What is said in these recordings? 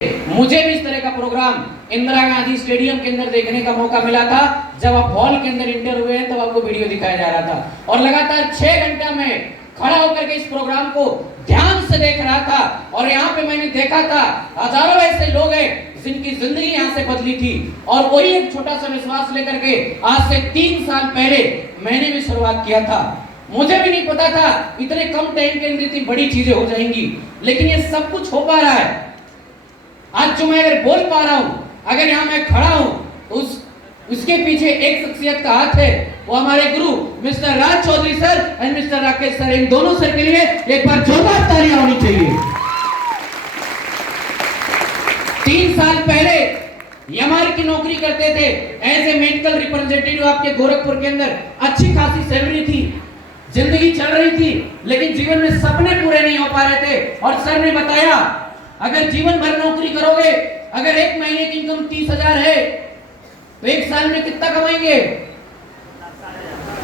मुझे भी इस तरह का प्रोग्राम इंदिरा गांधी स्टेडियम के अंदर देखने का मौका मिला था। जब आप हॉल के अंदर इंटर हुए हैं तब आपको वीडियो दिखाया जा रहा था और लगातार 6 घंटा में खड़ा होकर के इस प्रोग्राम को ध्यान से देख रहा था। और यहाँ पे मैंने देखा था हजारों ऐसे लोग हैं जिनकी जिंदगी यहाँ से बदली थी। और वही एक छोटा सा विश्वास लेकर के आज से 3 साल पहले मैंने भी शुरुआत किया था। मुझे भी नहीं पता था इतने कम टाइम के अंदर इतनी बड़ी चीजें हो जाएंगी, लेकिन ये सब कुछ हो पा रहा है। आज जो मैं अगर बोल पा रहा हूं, अगर यहाँ मैं खड़ा हूं, तो उसके पीछे एक शख्सियत का हाथ है, वो हमारे गुरु mister Raj Chaudhary sir and mister Rakesh sir. इन दोनों सर के लिए एक बार जोरदार तालियां होनी चाहिए। 3 साल पहले एमआर की नौकरी करते थे एज ए मेडिकल रिप्रेजेंटेटिव। आपके गोरखपुर के अंदर अच्छी खासी सैलरी थी, जिंदगी चल रही थी, लेकिन जीवन में सपने पूरे नहीं हो पा रहे थे। और सर ने बताया अगर जीवन भर नौकरी करोगे, अगर 1 महीने की इनकम 30,000 है तो 1 साल में कितना कमाएंगे?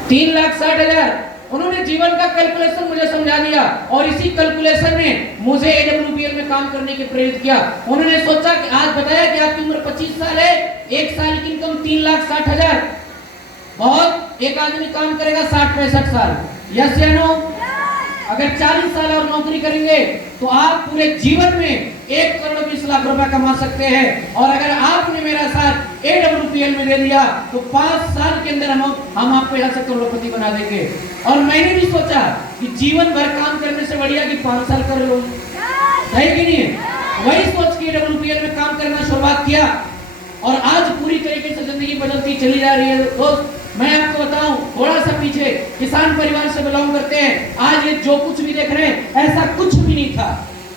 3,60,000। उन्होंने जीवन का कैलकुलेशन मुझे समझा दिया और इसी कैलकुलेशन ने मुझे एडब्ल्यूपीएल में काम करने के प्रेरित किया। उन्होंने सोचा कि आज बताया कि आपकी उम्र 25 साल है, 1 साल की इनकम 3,60,000। बहुत, एक आदमी काम करेगा 60-65 साल, यस या नो? अगर 40 साल और नौकरी करेंगे तो आप पूरे जीवन में 1 करोड़ 20 लाख रुपए कमा सकते हैं। और अगर आपने मेरा साथ एडब्ल्यूपीएल में दे दिया तो 5 साल के अंदर हम आपको यहाँ से करोड़पति बना देंगे। और मैंने भी सोचा कि जीवन भर काम करने से बढ़िया कि 5 साल कर लो, है कि नहीं? वही सोच के एडब्ल्यूपीएल में काम करना शुरुआत किया और आज पूरी तरीके से जिंदगी बदलती चली जा रही है। दोस्त, मैं आपको बताऊं, थोड़ा सा पीछे किसान परिवार से बिलोंग करते हैं। आज ये जो कुछ भी देख रहे हैं ऐसा कुछ भी नहीं था।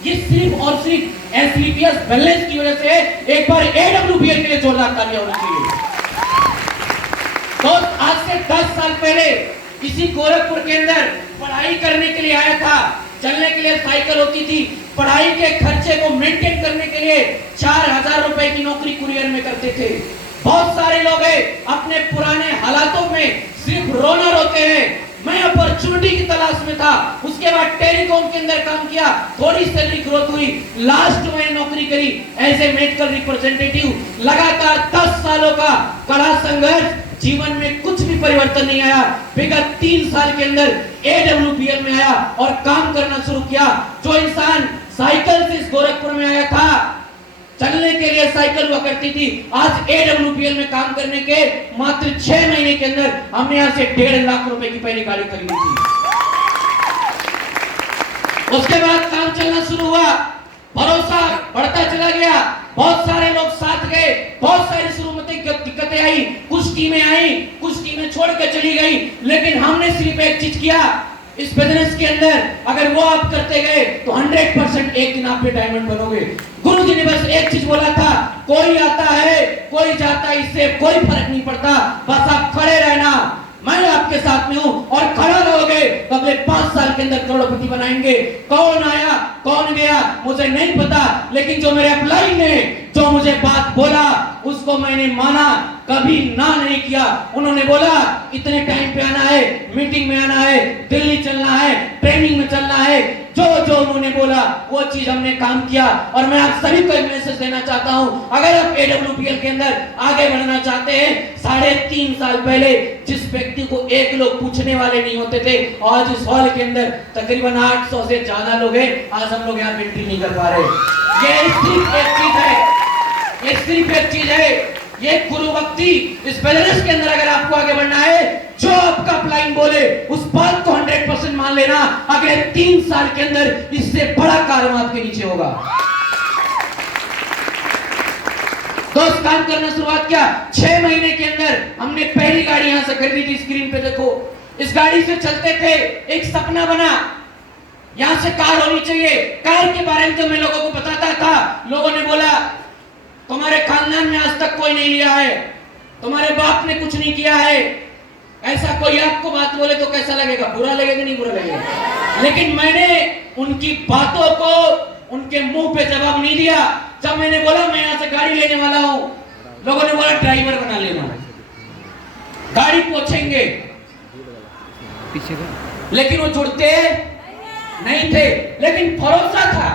ये सिर्फ और सिर्फ एसलीपीएस बैलेंस की वजह से। एक बार एडब्ल्यूपीएल के लिए जोरदार तालियां होनी चाहिए। तो आज से 10 साल पहले इसी गोरखपुर के अंदर पढ़ाई करने के लिए आया था। चलने के लिए साइकिल होती थी, पढ़ाई के खर्चे को मेंटेन करने के लिए 4,000 रुपए की नौकरी कुरियर में करते थे। बहुत सारे लोग हैं अपने पुराने हालातों में सिर्फ रोना रोते हैं। मैं अपॉर्चुनिटी की तलाश में था, उसके बाद टेलीकॉम के अंदर काम किया, थोड़ी सैलरी ग्रोथ हुई, लास्ट में नौकरी करी एज ए मेडिकल रिप्रेजेंटेटिव। लगातार 10 सालों का कड़ा संघर्ष, जीवन में कुछ भी परिवर्तन नहीं आया। विगत 3 साल के अंदर एडब्ल्यूपीएल में आया और काम करना शुरू किया। जो इंसान साइकिल से इस गोरखपुर में आया था, चलने के लिए साइकिल हुआ करती थी, आज एडब्ल्यूपीएल में काम करने के मात्र 6 महीने के अंदर हमने यहाँ से 1.5 लाख रुपए की पहली गाड़ी खरीदी थी। उसके बाद काम चलना शुरू हुआ, भरोसा बढ़ता चला गया, बहुत सारे लोग साथ गए, बहुत सारी शुरू में दिक्कतें आई, कुछ टीमें आई, कुछ टीमें छोड़ के चली गई, लेकिन हमने सिर्फ एक चीज किया इस बिजनेस के अंदर, अगर वो आप करते गए तो 100% एक दिन आप भी डायमंड बनोगे। गुरु जी ने बस एक चीज बोला था, कोई आता है कोई जाता है, इससे कोई फर्क नहीं पड़ता, बस आप खड़े रहना, मैं आपके साथ में हूं और खड़ा रहोगे तो अगले 5 साल के अंदर करोड़पति बनाएंगे। कौन आया कौन गया मुझे नहीं पता, लेकिन जो मेरे अपलाइन ने जो मुझे बात बोला उसको मैंने माना, कभी ना नहीं किया। उन्होंने बोला इतने टाइम पे आना है, मीटिंग में आना है, दिल्ली चलना है, ट्रेनिंग में चलना है, जो जो उन्होंने बोला वो चीज हमने काम किया। और मैं आप सभी को एक मैसेज देना चाहता हूं, अगर आप एडब्ल्यूपीएल के अंदर आगे बढ़ना चाहते हैं, 3.5 साल पहले जिस व्यक्ति को 1 लोग पूछने वाले नहीं होते थे, आज इस हॉल के अंदर तकरीबन 800 से ज्यादा लोग हैं। आज हम लोग यहाँ एंट्री नहीं कर पा रहे। ये सिर्फ एक चीज है, ये सिर्फ एक चीज है, ये गुरु भक्ति। इस बिजनेस के अंदर अगर आपको आगे बढ़ना है, जो आपका अपलाइन बोले उस बात को 100% मान लेना। अगले 3 साल के अंदर इससे बड़ा कारम आपके नीचे होगा। दोस्त, काम करना शुरुआत किया, 6 महीने के अंदर हमने पहली गाड़ी यहां से खरीदी थी। स्क्रीन पे देखो, इस गाड़ी से चलते थे, एक सपना बना यहां से कार होनी चाहिए। कार के बारे में जब मैं लोगों को बताता था, लोगों ने बोला तुम्हारे खानदान में आज तक कोई नहीं लिया है, तुम्हारे बाप ने कुछ नहीं किया है। ऐसा कोई आपको बात बोले तो कैसा लगेगा? बुरा लगेगा नहीं बुरा लगेगा? लेकिन मैंने उनकी बातों को उनके मुंह पे जवाब नहीं दिया। जब मैंने बोला मैं यहाँ से गाड़ी लेने वाला हूं, लोगों ने बोला ड्राइवर बना लेना, गाड़ी पोछेंगे, लेकिन वो जुड़ते नहीं थे। लेकिन भरोसा था,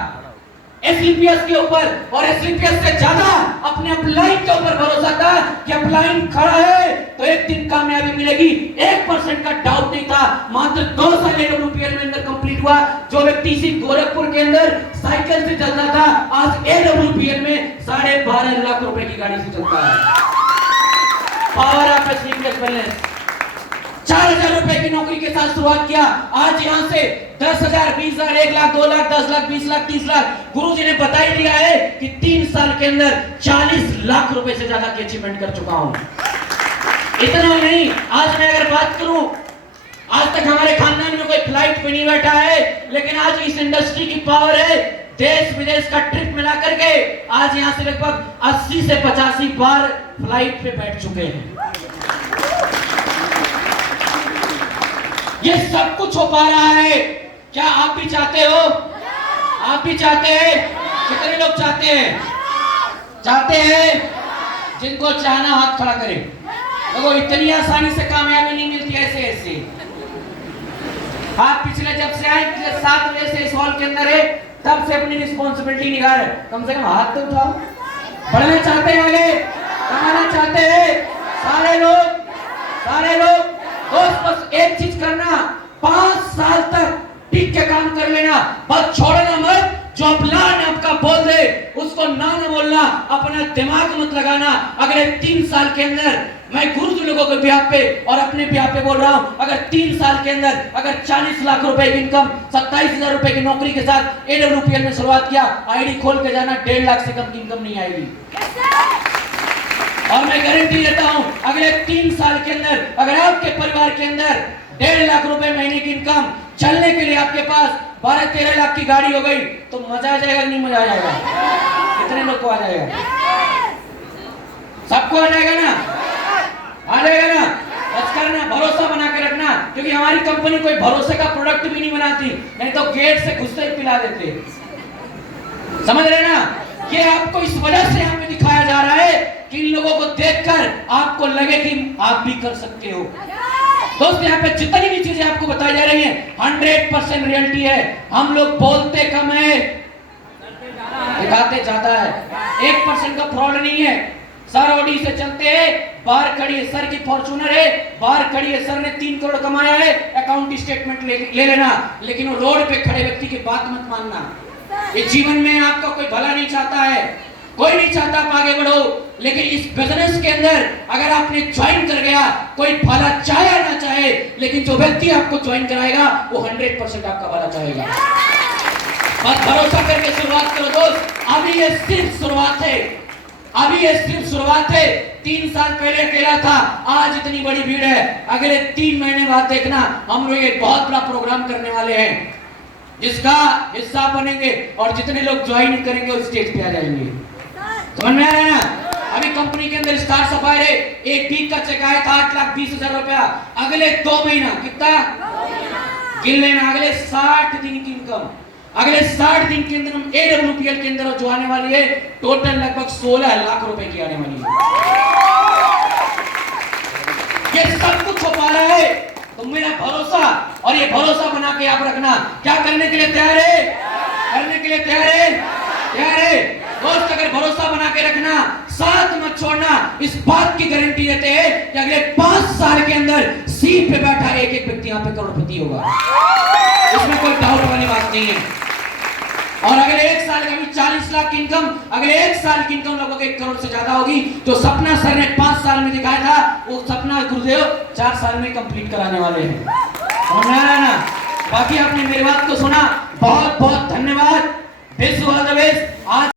एसलीपीएस के ऊपर और एसलीपीएस से ज्यादा अपने अपलाइन के ऊपर भरोसा था कि अपलाइन खड़ा है तो एक दिन कामयाबी मिलेगी। 1% का डाउट नहीं था। मात्र 2 साल एडब्ल्यूपीएल में अंदर कंप्लीट हुआ। जो व्यक्ति इसी गोरखपुर के अंदर साइकिल से चलता था आज एडब्ल्यूपीएल में 12.5 लाख रुपए की गाड़ी से चलता है। पावर ऑफ एसलीपीएस बैलेंस 4,000 रुपए की नौकरी के साथ शुरुआत किया। आज यहां से 10,000, 20,000, 1 लाख, 2 लाख, 10 लाख, 20 लाख, 30 लाख गुरुजी ने बता ही दिया है कि 3 साल के अंदर 40 लाख रुपए से ज्यादा की अचीवमेंट कर चुका हूं। इतना नहीं, आज मैं अगर बात करूं, आज तक हमारे खानदान में कोई फ्लाइट पे नहीं बैठा है, लेकिन आज इस इंडस्ट्री की पावर है देश विदेश का ट्रिप मिला करके आज यहां से लगभग 80 से 85 बार फ्लाइट पे बैठ चुके हैं। ये सब कुछ हो पा रहा है। क्या आप भी चाहते हो? आप भी चाहते हैं? कितने लोग चाहते हैं? चाहते हैं? जिनको चाहना हाथ खड़ा करें। देखो इतनी आसानी से कामयाबी नहीं मिलती ऐसे ऐसे। आप पिछले जब से आए, पिछले 7 बजे से इस हॉल के अंदर है, तब से अपनी रिस्पॉन्सिबिलिटी निकाल रहे। कम से कम हाथ तो उठाओ। पढ़ना चाहते हैं, आगे कमाना चाहते हैं सारे लोग। दोस्त बस एक चीज करना, 5 साल तक टिक के काम कर लेना, बस छोड़ना मत। जो अपलाइन आपका बोल दे उसको ना बोलना, अपना दिमाग मत लगाना। अगले 3 साल के अंदर मैं गुरुजी लोगों के बिहाफ पे और अपने बिहाफ पे बोल रहा हूं, अगर 3 साल के अंदर अगर 40 लाख रुपए की इनकम, 27,000 रुपए की नौकरी के साथ एडब्ल्यूपीएल में शुरुआत किया, आईडी खोल के जाना 1.5 लाख से कम की इनकम नहीं आएगी। और मैं गारंटी देता हूं अगले 3 साल के अंदर अगर आपके परिवार के अंदर 1.5 लाख रुपए महीने की इनकम, चलने के लिए आपके पास 12-13 लाख की गाड़ी हो गई, तो मजा आ जाएगा नहीं मजा आ जाएगा? कितने लोग को आ जाएगा? सबको आ जाएगा ना? आ जाएगा ना? बस करना, भरोसा बना के रखना, क्योंकि हमारी कंपनी कोई भरोसे का प्रोडक्ट भी नहीं बनाती, नहीं तो गेट से घुसते ही पिला देते। समझ रहे ना? ये आपको इस वजह से यहाँ पे दिखाया जा रहा है कि इन लोगों को देखकर आपको लगे कि आप भी कर सकते हो। दोस्त यहाँ पे जितनी भी चीजें आपको बताई जा रही हैं 100% रियलिटी है। हम लोग बोलते कम है, दिखाते ज्यादा है। 1% का फ्रॉड नहीं है। सर ऑडी से चलते हैं, बाहर खड़ी है सर की फॉर्च्यूनर है, बाहर खड़ी है सर ने 3 करोड़ कमाया है, अकाउंट स्टेटमेंट ले लेना, लेकिन वो रोड पे खड़े व्यक्ति की बात मत मानना। इस जीवन में आपका कोई भला नहीं चाहता है, कोई नहीं चाहता आप आगे बढ़ो, लेकिन इस बिजनेस के अंदर अगर आपने ज्वाइन कर गया, कोई भला चाहे ना चाहे, लेकिन जो व्यक्ति आपको ज्वाइन कराएगा वो 100% आपका भला चाहेगा। बस भरोसा करके शुरुआत करो दोस्त। अभी ये सिर्फ शुरुआत है, अभी ये सिर्फ शुरुआत है। 3 साल पहले अकेला था, आज इतनी बड़ी भीड़ है। अगले 3 महीने बाद देखना, हम लोग एक बहुत बड़ा प्रोग्राम करने वाले हैं जिसका हिस्सा बनेंगे और जितने लोग ज्वाइन करेंगे उस स्टेज पे आ जाएंगे। समझ में आ रहा है ना? अभी कंपनी के अंदर स्टार सफायर है, एक वीक का चेक आया था 8,20,000 रुपया। अगले 2 महीना कितना गिन लेना, अगले 60 दिन की इनकम, अगले 60 दिन के अंदर हम एडब्ल्यूपीएल के अंदर जो आने वाली है टोटल लगभग 16 लाख रुपए की आने वाली है। ये सब कुछ हो पा रहा है तो मेरा भरोसा, और ये भरोसा बना के आप रखना। क्या करने के लिए तैयार है? करने के लिए तैयार है? तैयार है दोस्त? अगर भरोसा बना के रखना, साथ मत छोड़ना। इस बात की गारंटी देते हैं कि अगले 5 साल के अंदर सीट पे बैठा एक व्यक्ति यहाँ पे करोड़पति होगा, इसमें कोई डाउट वाली बात नहीं है। और अगले 1 साल का भी 40 लाख की इनकम, अगले 1 साल की इनकम लोगों के 1 करोड़ से ज्यादा होगी। जो सपना सर ने 5 साल में दिखाया था, वो सपना गुरुदेव 4 साल में कंप्लीट कराने वाले हैं। समझ में आ रहा है ना? बाकी आपने मेरी बात को सुना, बहुत बहुत धन्यवाद। Wish you all the best. आज